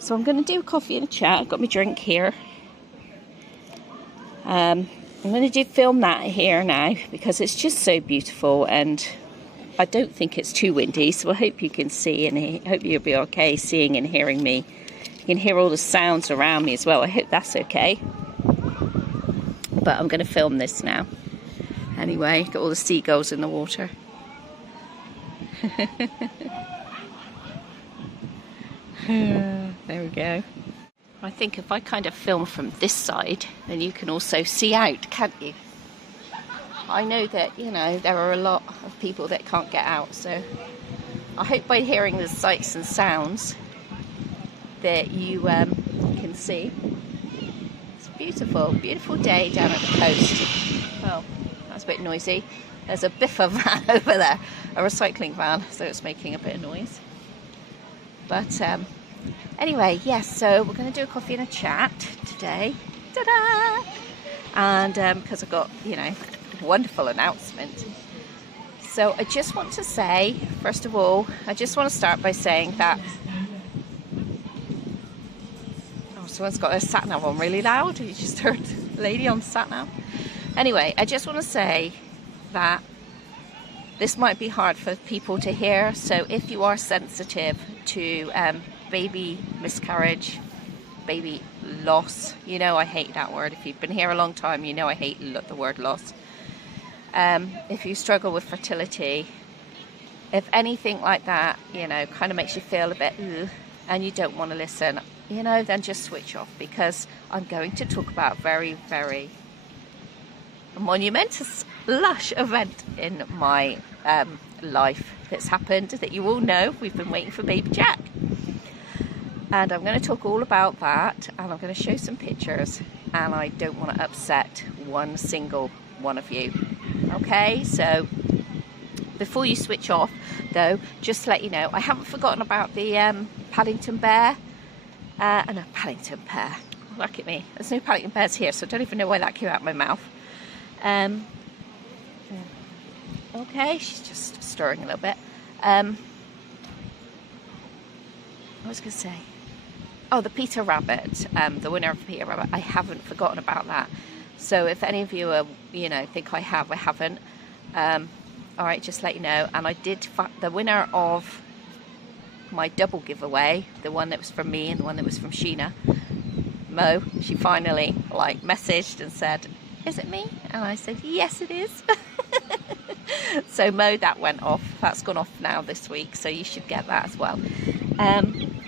So I'm going to do a coffee and a chat. I've got my drink here. I'm going to film that here now because it's just so beautiful, and I don't think it's too windy, so I hope you can see, and I hope you'll be okay seeing and hearing me. You can hear all the sounds around me as well. I hope that's okay. But I'm going to film this now. Anyway, got all the seagulls in the water. There we go. I think if I kind of film from this side, then you can also see out, can't you? I know that, you know, there are a lot of people that can't get out, so I hope by hearing the sights and sounds that you can see. It's beautiful, beautiful day down at the coast. Oh, that's a bit noisy. There's a biffa van over there, a recycling van, so it's making a bit of noise. But anyway, yes, so we're going to do a coffee and a chat today. Ta-da! And because I've got, you know, a wonderful announcement. So I just want to say, first of all, I just want to start by saying that... Oh, someone's got their sat-nav on really loud. You just heard a lady on sat-nav. Anyway, I just want to say that this might be hard for people to hear. So if you are sensitive to baby miscarriage, baby loss, you know I hate that word. If you've been here a long time, you know I hate the word loss. If you struggle with fertility, if anything like that, you know, kind of makes you feel a bit and you don't want to listen, you know, then just switch off, because I'm going to talk about very, very monumentous, lush event in my life that's happened that you all know. We've been waiting for baby Jack, and I'm going to talk all about that, and I'm going to show some pictures, and I don't want to upset one single one of you. Okay, so before you switch off though, just to let you know, I haven't forgotten about the Paddington bear. No, Paddington bear, look at me, there's no Paddington bears here, so I don't even know why that came out of my mouth. Okay, she's just stirring a little bit. What was I going to say? Oh, the Peter Rabbit, the winner of the Peter Rabbit. I haven't forgotten about that. So if any of you are, you know, think I haven't. All right, just let you know. And I did the winner of my double giveaway, the one that was from me and the one that was from Sheena, Mo. She finally messaged and said, "Is it me?" And I said, "Yes, it is." So Mo, that went off. That's gone off now this week, so you should get that as well.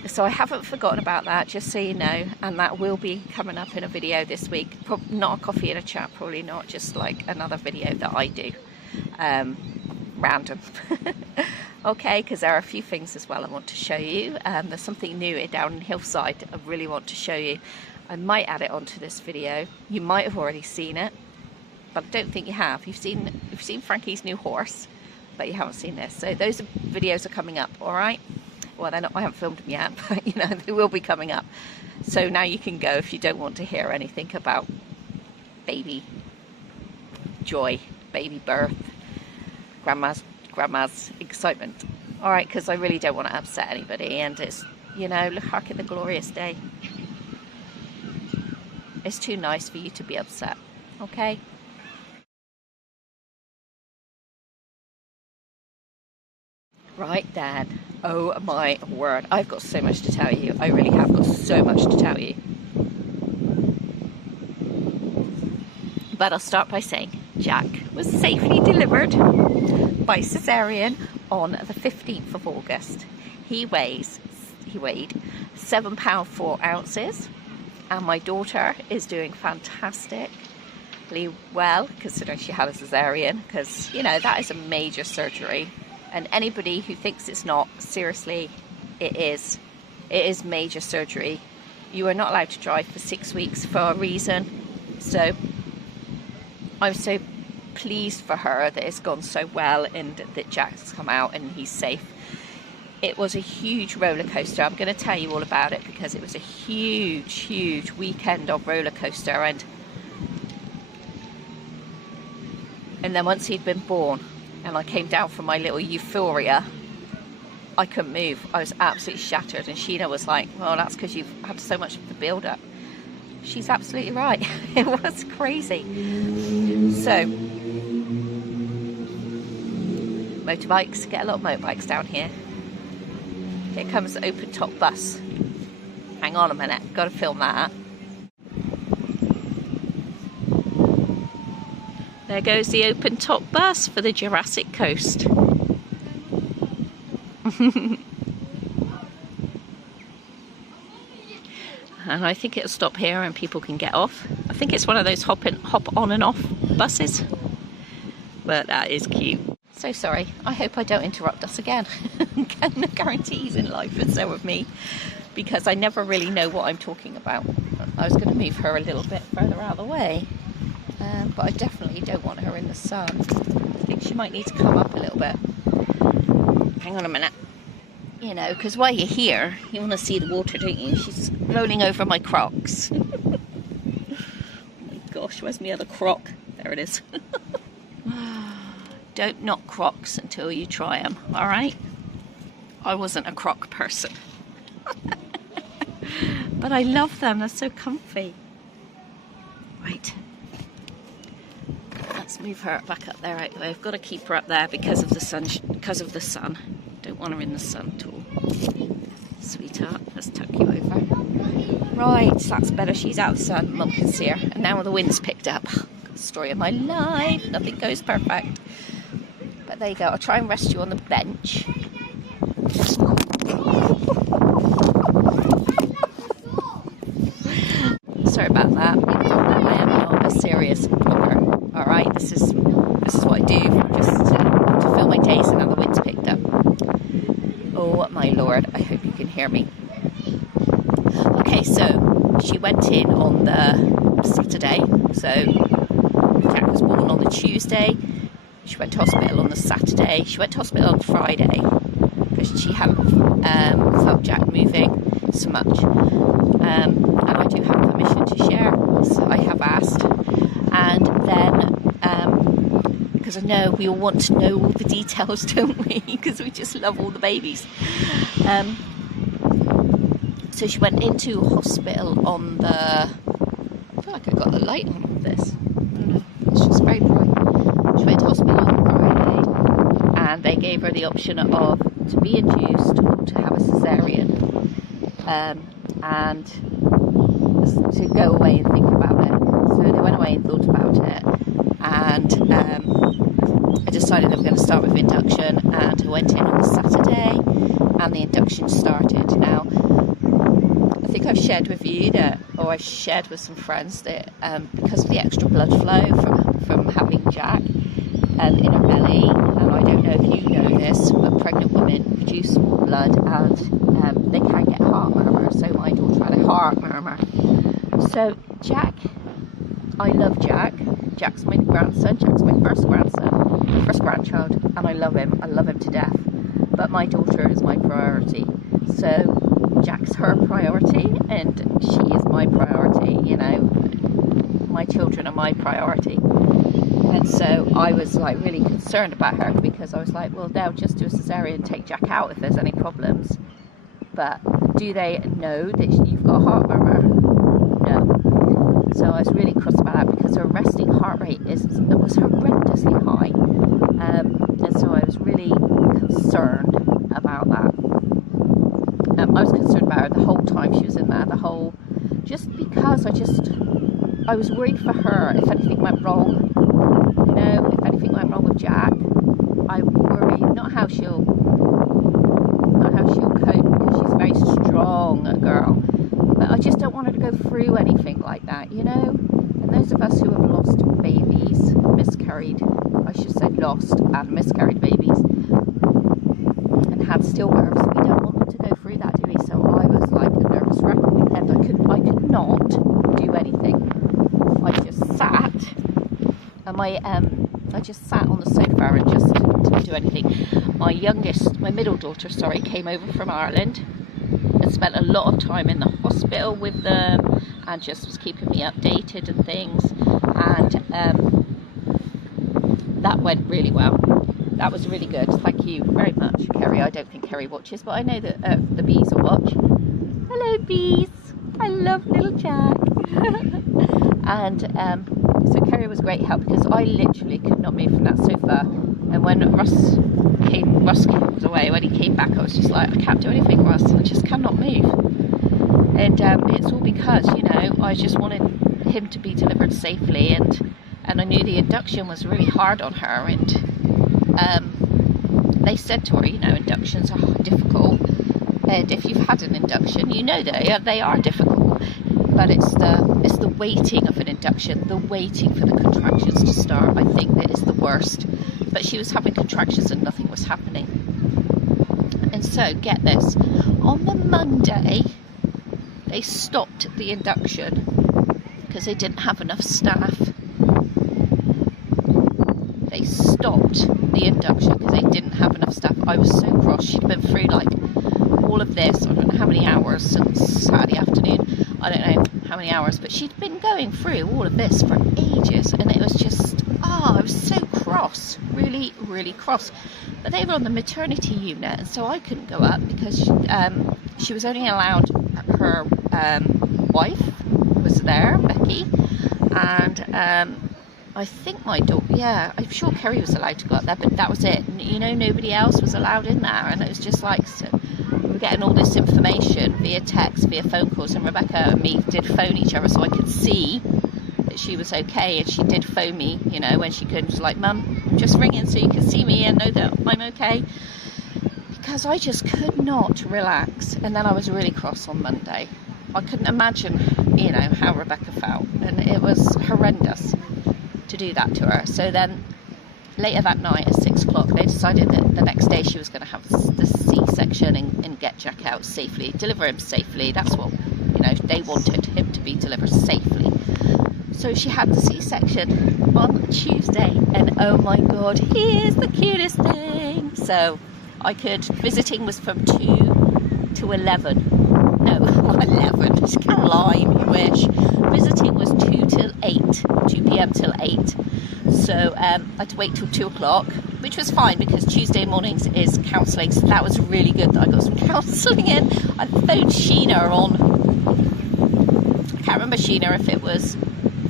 So I haven't forgotten about that, just so you know, and that will be coming up in a video this week. Not a coffee and a chat, probably not, just like another video that I do, random. Okay, because there are a few things as well I want to show you. There's something new down in Hillside I really want to show you. I might add it onto this video. You might have already seen it, but I don't think you have. You've seen Frankie's new horse, but you haven't seen this. So those videos are coming up, all right? Well, they're not, I haven't filmed them yet, but you know, they will be coming up. So now you can go if you don't want to hear anything about baby joy, baby birth, grandma's excitement. All right, because I really don't want to upset anybody, and it's, you know, hark at the glorious day. It's too nice for you to be upset, okay? Right then, oh my word, I've got so much to tell you. I really have got so much to tell you. But I'll start by saying Jack was safely delivered by cesarean on the 15th of August. He weighed 7 pounds 4 ounces, and my daughter is doing fantastically well, considering she had a cesarean, because, you know, that is a major surgery. And anybody who thinks it's not, seriously, it is. It is major surgery. You are not allowed to drive for 6 weeks for a reason. So I'm so pleased for her that it's gone so well and that Jack's come out and he's safe. It was a huge roller coaster. I'm going to tell you all about it because it was a huge, huge weekend of roller coaster. And then once he'd been born, and I came down from my little euphoria, I couldn't move. I was absolutely shattered, and Sheena was like, well, that's because you've had so much of the build-up. She's absolutely right. It was crazy. So, motorbikes, get a lot of motorbikes down here. Here comes the open top bus. Hang on a minute, gotta film that. There goes the open top bus for the Jurassic Coast. And I think it'll stop here and people can get off. I think it's one of those hop on and off buses. But that is cute. So sorry, I hope I don't interrupt us again. No guarantees in life, and so with me, because I never really know what I'm talking about. I was going to move her a little bit further out of the way, but I definitely don't want her in the sun. I think she might need to come up a little bit. Hang on a minute. You know, because while you're here, you want to see the water, don't you? She's rolling over my Crocs. Oh my gosh, where's my other Croc? There it is. Don't knock Crocs until you try them, alright? I wasn't a Croc person. But I love them, they're so comfy. Right. Let's move her back up there. Right, I've got to keep her up there because of the sun. Don't want her in the sun at all. Sweetheart, let's tuck you over. Right, that's better. She's out of the sun. Mum can see her. And now the wind's picked up. Story of my life. Nothing goes perfect. But there you go. I'll try and rest you on the bench. Sorry about that. I am not a serious vlogger. Alright, this is what I do just to fill my days, and now the wind's picked up. Oh my lord, I hope you can hear me. Okay, so she went in on the Saturday. So Jack was born on the Tuesday. She went to hospital on the Saturday. She went to hospital on Friday because she hadn't felt Jack moving so much. And I do have permission to share, so I have asked. And then, because I know we all want to know all the details, don't we? Because we just love all the babies. So she went into hospital on the... I feel like I got the light on with this. I don't know. It's just very bright. She went to hospital on Friday, and they gave her the option of to be induced or to have a cesarean, and to go away and think about it. So they went away and thought about it, and I decided they were going to start with induction, and I went in on the Saturday, and the induction started. Now, I think I've shared with you that, or I've shared with some friends that because of the extra blood flow from having Jack in her belly, and I don't know if you know this, but pregnant women produce more blood, and they can get heart murmur. So my daughter had a heart murmur. So Jack, I love Jack. Jack's my grandson. Jack's my first grandson, first grandchild, and I love him. I love him to death. But my daughter is my priority. So Jack's her priority, and she is my priority. You know, my children are my priority. And so I was like really concerned about her, because I was like, well, they'll just do a cesarean and take Jack out if there's any problems. But do they know that you've got a heart murmur? No. So I was really cross about that, because her resting heart rate was horrendously high. And so I was really concerned about that. I was concerned about her the whole time she was in there, just because I was worried for her if anything went wrong. You know, if anything went wrong with Jack, I worry not how she'll cope, because she's a very strong girl, but I just don't want her to go through anything like that, you know. And those of us who have lost babies, lost and miscarried babies, and had stillbirths, we don't want them to go through that, do we? So I was like a nervous wreck, and I could not do anything. I just sat. And I just sat on the sofa and just didn't do anything. My middle daughter, came over from Ireland and spent a lot of time in the hospital with them, and just was keeping me updated and things. And that went really well. that was really good. Thank you very much, Kerry. I don't think Kerry watches, but I know that the bees will watch. Hello, bees. I love little Jack. And so Kerry was great help, because I literally could not move from that sofa. And when Russ was away, when he came back, I was just like, I can't do anything, Russ. I just cannot move. And it's all because, you know, I just wanted him to be delivered safely, and I knew the induction was really hard on her, and they said to her, you know, inductions are difficult, and if you've had an induction, you know they are difficult, but it's the waiting of an induction, the waiting for the contractions to start, I think, that is the worst. But she was having contractions and nothing was happening. And so, get this, on the Monday, they stopped the induction because they didn't have enough staff. They stopped the induction because they didn't have enough staff. I was so cross. She'd been through like all of this, I don't know how many hours since Saturday afternoon, I don't know how many hours, but she'd been going through all of this for ages, and it was just, I was so cross, really, really cross. But they were on the maternity unit, and so I couldn't go up because she was only allowed, her wife was there, Becky, and I think my daughter, yeah, I'm sure Kerry was allowed to go up there, but that was it. You know, nobody else was allowed in there, and it was just like, so we were getting all this information via text, via phone calls, and Rebecca and me did phone each other so I could see that she was okay, and she did phone me, you know, when she could. She was like, Mum, I'm just ringing so you can see me and know that I'm okay, because I just could not relax. And then I was really cross on Monday. I couldn't imagine, you know, how Rebecca felt, and it was horrendous to do that to her. So then later that night at 6 o'clock, they decided that the next day she was going to have the C-section and get Jack out safely, deliver him safely. That's what, you know, they wanted, him to be delivered safely. So she had the C-section on Tuesday, and oh my God, he is the cutest thing. So I could, visiting was from 2 to 11. No, 11, it's Caroline, you wish. Visiting was 2 till 8, 2 p.m. till 8. So I had to wait till 2 o'clock, which was fine because Tuesday mornings is counselling. So that was really good that I got some counselling in. I phoned Sheena on, I can't remember, Sheena, if it was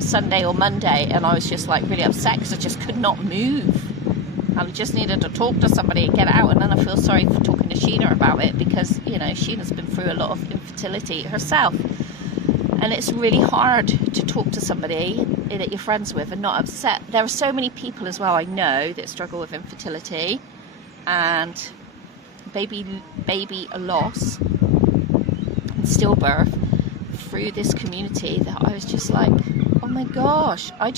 Sunday or Monday, and I was just like really upset because I just could not move. I just needed to talk to somebody and get out, and then I feel sorry for talking to Sheena about it because, you know, Sheena's been through a lot of infertility herself, and it's really hard to talk to somebody that you're friends with and not upset. There are so many people as well I know that struggle with infertility and baby loss and stillbirth through this community, that I was just like, oh my gosh, I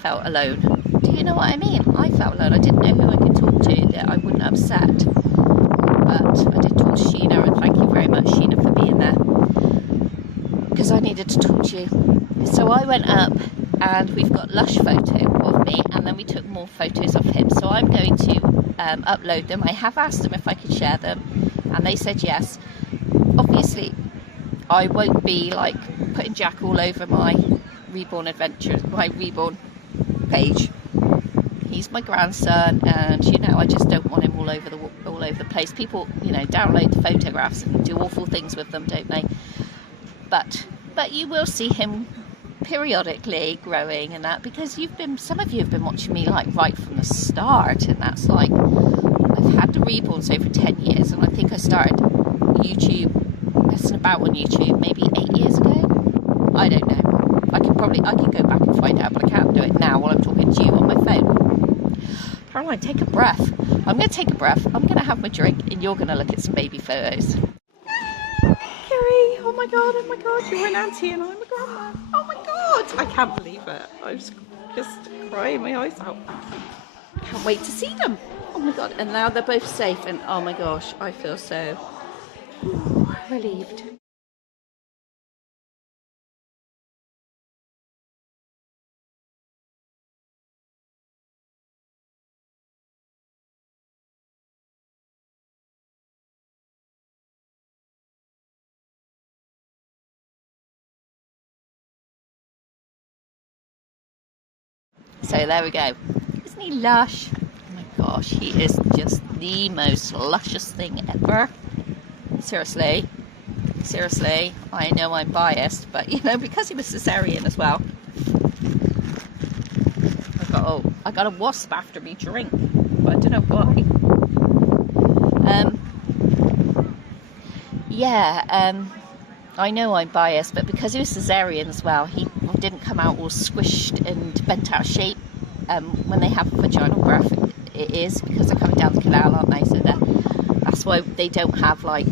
felt alone. Do you know what I mean? I felt alone. I didn't know who I could talk to that I wouldn't upset. But I did talk to Sheena, and thank you very much, Sheena, for being there, because I needed to talk to you. So I went up, and we've got lush photo of me, and then we took more photos of him. So I'm going to upload them. I have asked them if I could share them, and they said yes. Obviously, I won't be like putting Jack all over my Reborn adventures, my Reborn page. He's my grandson, and you know, I just don't want him all over the place. People, you know, download the photographs and do awful things with them, don't they? But you will see him periodically growing and that, because some of you have been watching me like right from the start, and that's like, I've had the Reborns over 10 years, and I think I started YouTube, messing about on YouTube maybe 8 years ago. I don't know. I can go back and find out, but I can't do it now while I'm talking to you on my phone. Caroline, take a breath. I'm going to take a breath. I'm going to have my drink, and you're going to look at some baby photos. Kerry, oh my God, you're an auntie and I'm a grandma. Oh my God, I can't believe it. I'm just crying my eyes out. I can't wait to see them. Oh my God, and now they're both safe, and oh my gosh, I feel so relieved. So there we go. Isn't he lush? Oh my gosh, he is just the most luscious thing ever. Seriously, seriously, I know I'm biased, but you know, because he was cesarean as well. I got a wasp after me drink, but I don't know why. I know I'm biased, but because he was cesarean as well, he didn't come out all squished and bent out of shape. When they have vaginal birth, it is because they're coming down the canal, aren't they? So that's why they don't have a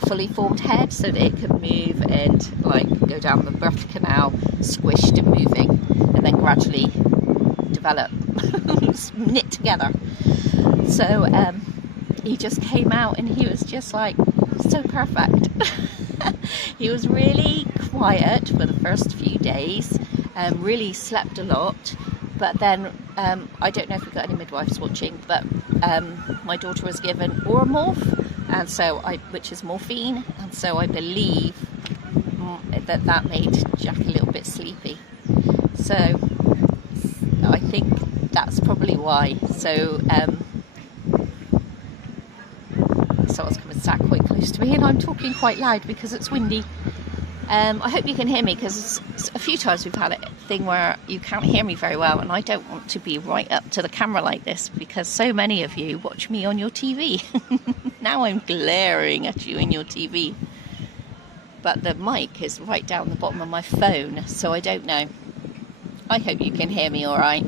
fully formed head, so that it can move and like go down the birth canal, squished and moving, and then gradually develop, knit together. So he just came out and he was just like so perfect. He was really quiet for the first few days, really slept a lot, but then I don't know if we've got any midwives watching, but my daughter was given Oromorph, and so which is morphine, and so I believe that made Jack a little bit sleepy. So I think that's probably why. So someone's come and sat quite close to me, and I'm talking quite loud because it's windy. I hope you can hear me, because a few times we've had a thing where you can't hear me very well, and I don't want to be right up to the camera like this, because so many of you watch me on your TV. Now I'm glaring at you in your TV, but the mic is right down the bottom of my phone, so I don't know. I hope you can hear me all right.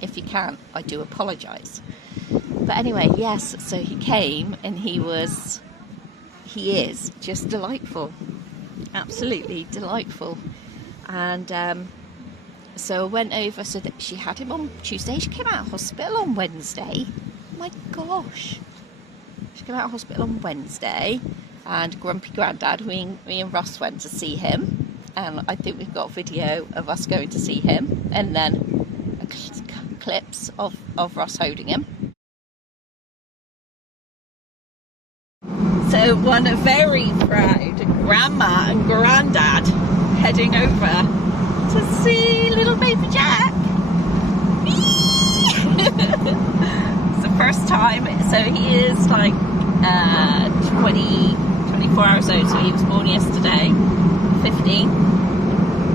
If you can't, I do apologise. But anyway, yes, so he came, and he is just delightful. Absolutely delightful. And so I went over, so that she had him on Tuesday. She came out of hospital on Wednesday. My gosh. She came out of hospital on Wednesday, and Grumpy Grandad, me and Ross went to see him, and I think we've got video of us going to see him, and then clips of Ross holding him. So one very proud grandma and granddad heading over to see little baby Jack. It's the first time, so he is like 24 hours old, so he was born yesterday, 15,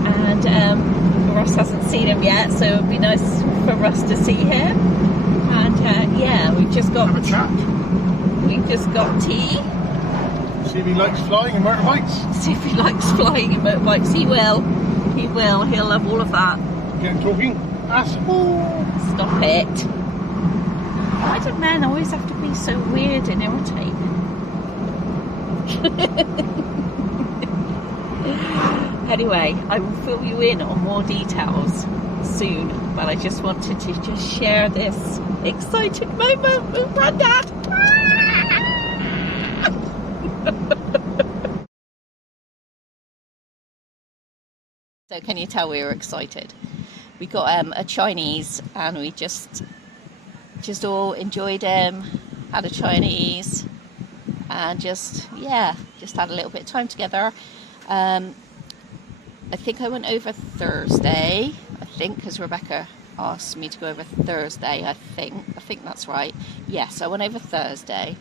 and Ross hasn't seen him yet, so it would be nice for Ross to see him. And yeah, we've just got tea. See if he likes flying in motorbikes. See if he likes flying in motorbikes. He will. He'll love all of that. Get him talking. Asshole. Stop it. Why do men always have to be so weird and irritating? Anyway, I will fill you in on more details soon, but I just wanted to just share this exciting moment with Granddad. So can you tell we were excited? We got a Chinese, and we just all enjoyed him, had a Chinese, and just had a little bit of time together. I think I went over Thursday, because Rebecca asked me to go over Thursday, I think that's right. Yes, I went over Thursday,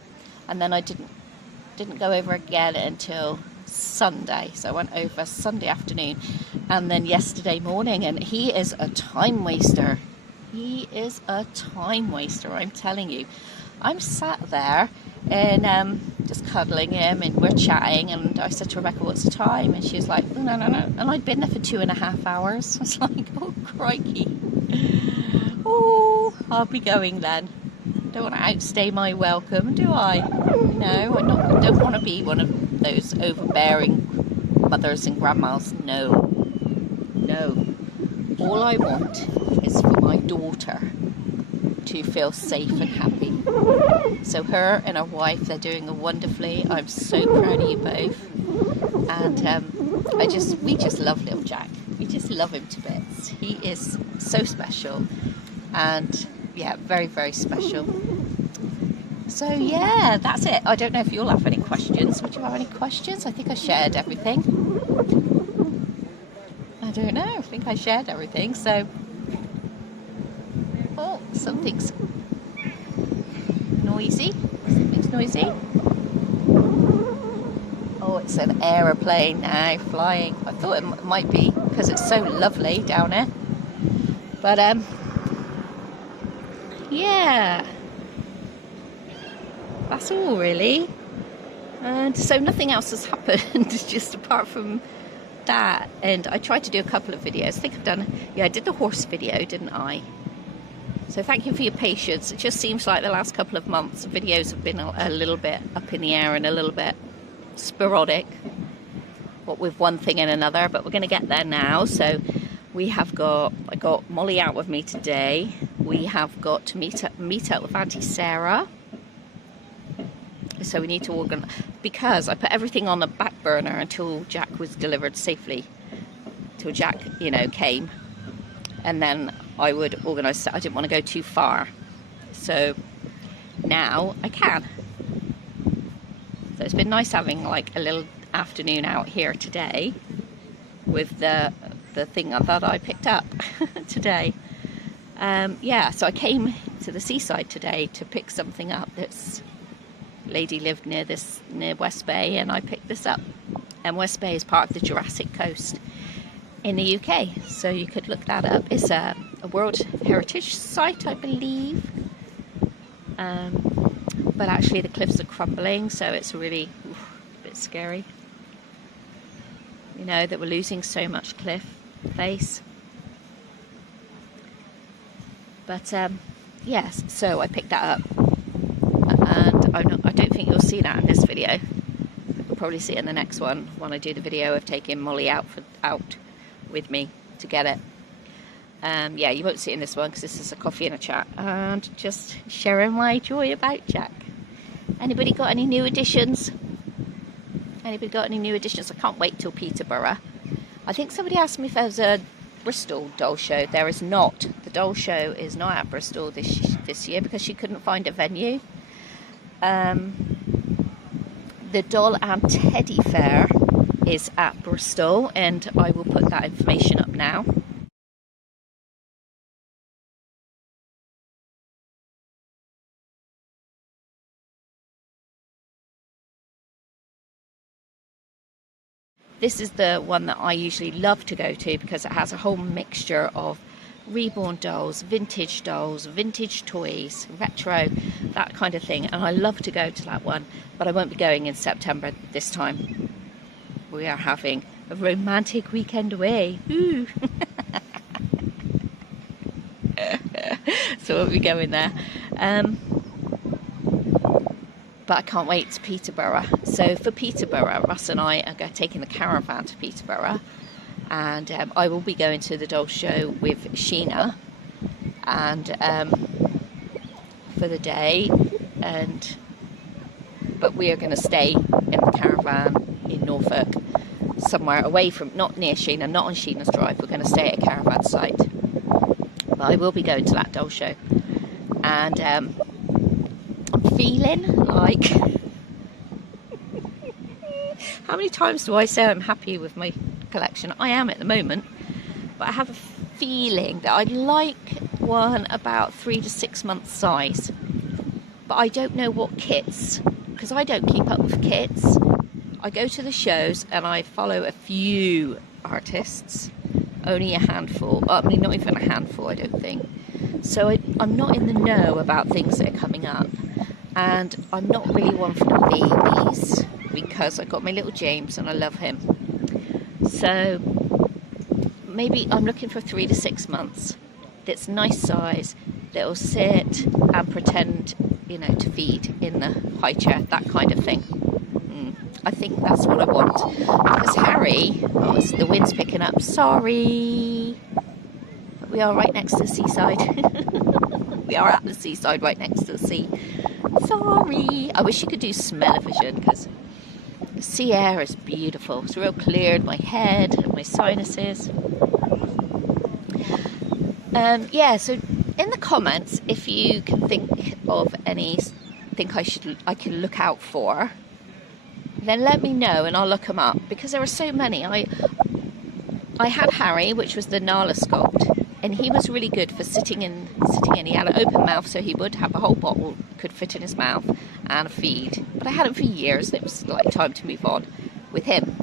and then I didn't go over again until Sunday. So I went over Sunday afternoon, and then yesterday morning, and he is a time waster. He is a time waster, I'm telling you. I'm sat there and just cuddling him, and we're chatting, and I said to Rebecca, what's the time? And she was like, oh, no. And I'd been there for 2.5 hours. I was like, oh, crikey. Oh, I'll be going then. Don't want to outstay my welcome, do I? No, I don't want to be one of those overbearing mothers and grandmas. No. All I want is for my daughter to feel safe and happy. So her and her wife, they're doing wonderfully. I'm so proud of you both. And we just love little Jack. We just love him to bits. He is so special, and yeah, very, very special. So yeah, that's it. I don't know if you'll have any questions. Would you have any questions? I think I shared everything. I don't know. I think I shared everything. So Oh, something's noisy. Something's noisy. Oh, it's an aeroplane now flying. I thought it might be because it's so lovely down here. But yeah, that's all really. And so nothing else has happened just apart from that. And I tried to do a couple of videos. I think I've done, yeah, I did the horse video, didn't I? So thank you for your patience. It just seems like the last couple of months the videos have been a little bit up in the air and a little bit sporadic, what with one thing and another, but we're going to get there now. So we have got, I got Molly out with me today. We have got to meet up with Auntie Sarah. So we need to organise, because I put everything on the back burner until Jack was delivered safely, till Jack, you know, came, and then I would organise. I didn't want to go too far, so now I can. So it's been nice having like a little afternoon out here today with the thing that I picked up today. Yeah, so I came to the seaside today to pick something up. This lady lived near West Bay, and I picked this up. And West Bay is part of the Jurassic Coast in the UK, so you could look that up. It's a World Heritage Site, I believe. But actually the cliffs are crumbling, so it's really a bit scary. You know, that we're losing so much cliff face. But yes, so I picked that up. And I don't think you'll see that in this video. You'll probably see it in the next one when I do the video of taking Molly out with me to get it. Yeah, you won't see it in this one because this is a coffee and a chat and just sharing my joy about Jack. Anybody got any new additions? Anybody got any new additions? I can't wait till Peterborough. I think somebody asked me if there was a Bristol doll show. There is not. The doll show is not at Bristol this year because she couldn't find a venue. The doll and teddy fair is at Bristol, and I will put that information up now. This is the one that I usually love to go to because it has a whole mixture of reborn dolls, vintage toys, retro, that kind of thing. And I love to go to that one, but I won't be going in September this time. We are having a romantic weekend away. Ooh. So we'll be going there. But I can't wait to Peterborough. So for Peterborough, Russ and I are taking the caravan to Peterborough, and I will be going to the doll show with Sheena, and for the day. But we are going to stay in the caravan in Norfolk, somewhere away from, not near Sheena, not on Sheena's Drive. We're going to stay at a caravan site. But I will be going to that doll show, and I'm feeling like how many times do I say I'm happy with my collection? I am at the moment, but I have a feeling that I'd like one about 3 to 6 months size, but I don't know what kits, because I don't keep up with kits. I go to the shows and I follow a few artists, only a handful. I mean, not even a handful, I don't think. So I'm not in the know about things that are coming up. And I'm not really one for the babies because I've got my little James and I love him. So maybe I'm looking for 3 to 6 months. That's nice size, that'll sit and pretend, you know, to feed in the high chair, that kind of thing. I think that's what I want. Because Harry, oh, the wind's picking up. Sorry. But we are right next to the seaside. We are at the seaside, right next to the sea. Sorry. I wish you could do smell-o-vision because the sea air is beautiful. It's real clear in my head and my sinuses. Yeah, so in the comments, if you can think of anything I can look out for, then let me know and I'll look them up because there are so many. I had Harry, which was the Nala sculpt, and he was really good for sitting in. He had an open mouth, so he would have a whole bottle, could fit in his mouth, and a feed. But I had him for years, and it was like time to move on with him.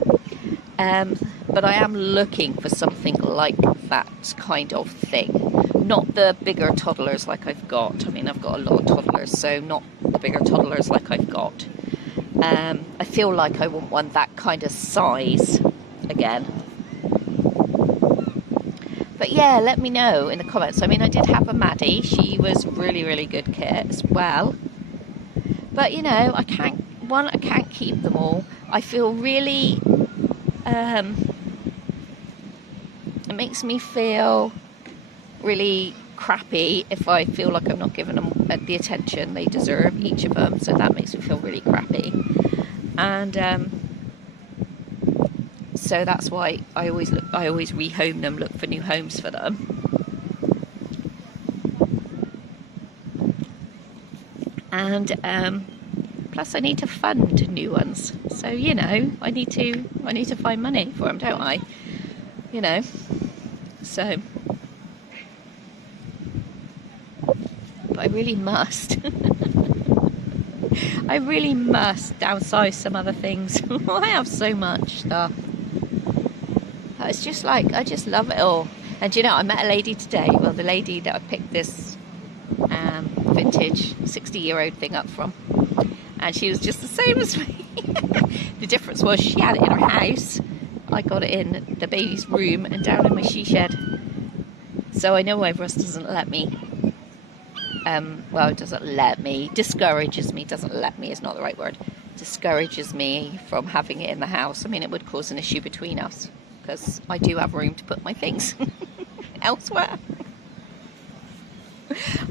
But I am looking for something like that kind of thing. Not the bigger toddlers like I've got. I mean, I've got a lot of toddlers, so not the bigger toddlers like I've got. I feel like I want one that kind of size again. But yeah, let me know in the comments. I mean, I did have a Maddie. She was really, really good kit as well. But, you know, I can't keep them all. I feel really... it makes me feel really crappy if I feel like I'm not giving them the attention they deserve, each of them. So that makes me feel really crappy. And... so that's why I always rehome them, look for new homes for them. And plus I need to fund new ones. So, you know, I need to find money for them, don't I? You know. So but I really must. I really must downsize some other things. I have so much stuff. It's just like, I just love it all. And you know, I met a lady today, well, the lady that I picked this vintage 60-year-old thing up from, and she was just the same as me. The difference was she had it in her house, I got it in the baby's room and down in my she shed. So I know why Russ doesn't let me, well, it doesn't let me, discourages me, doesn't let me is not the right word, discourages me from having it in the house. I mean, it would cause an issue between us, because I do have room to put my things elsewhere.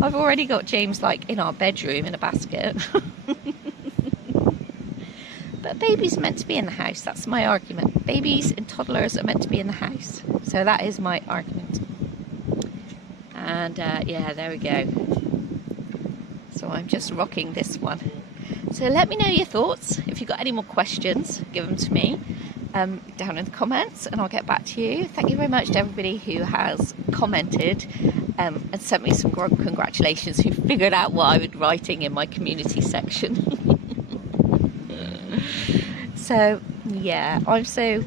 I've already got James like in our bedroom in a basket. But babies are meant to be in the house. That's my argument. Babies and toddlers are meant to be in the house. So that is my argument. And yeah, there we go. So I'm just rocking this one. So let me know your thoughts. If you've got any more questions, give them to me. Down in the comments, and I'll get back to you. Thank you very much to everybody who has commented and sent me some congratulations, who figured out what I was writing in my community section. So yeah, I'm so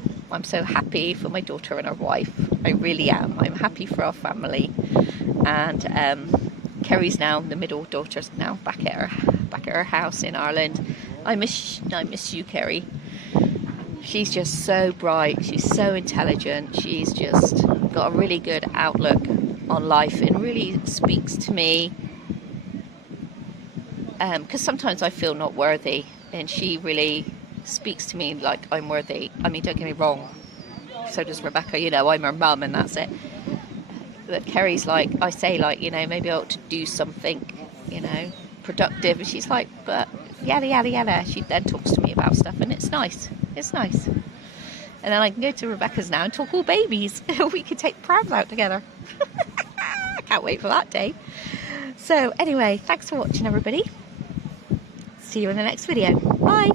happy for my daughter and her wife. I really am. I'm happy for our family. And Kerry's now, the middle daughter's now back at her house in Ireland. I miss you, Kerry. She's just so bright, she's so intelligent, she's just got a really good outlook on life and really speaks to me. Because sometimes I feel not worthy, and she really speaks to me like I'm worthy. I mean, don't get me wrong, so does Rebecca, you know, I'm her mum and that's it. But Kerry's like, I say like, you know, maybe I ought to do something, you know, productive. And she's like, but yada, yada, yada. She then talks to me about stuff, and it's nice. It's nice. And then I can go to Rebecca's now and talk all babies. We could take prams out together. I can't wait for that day. So anyway, thanks for watching, everybody. See you in the next video. Bye.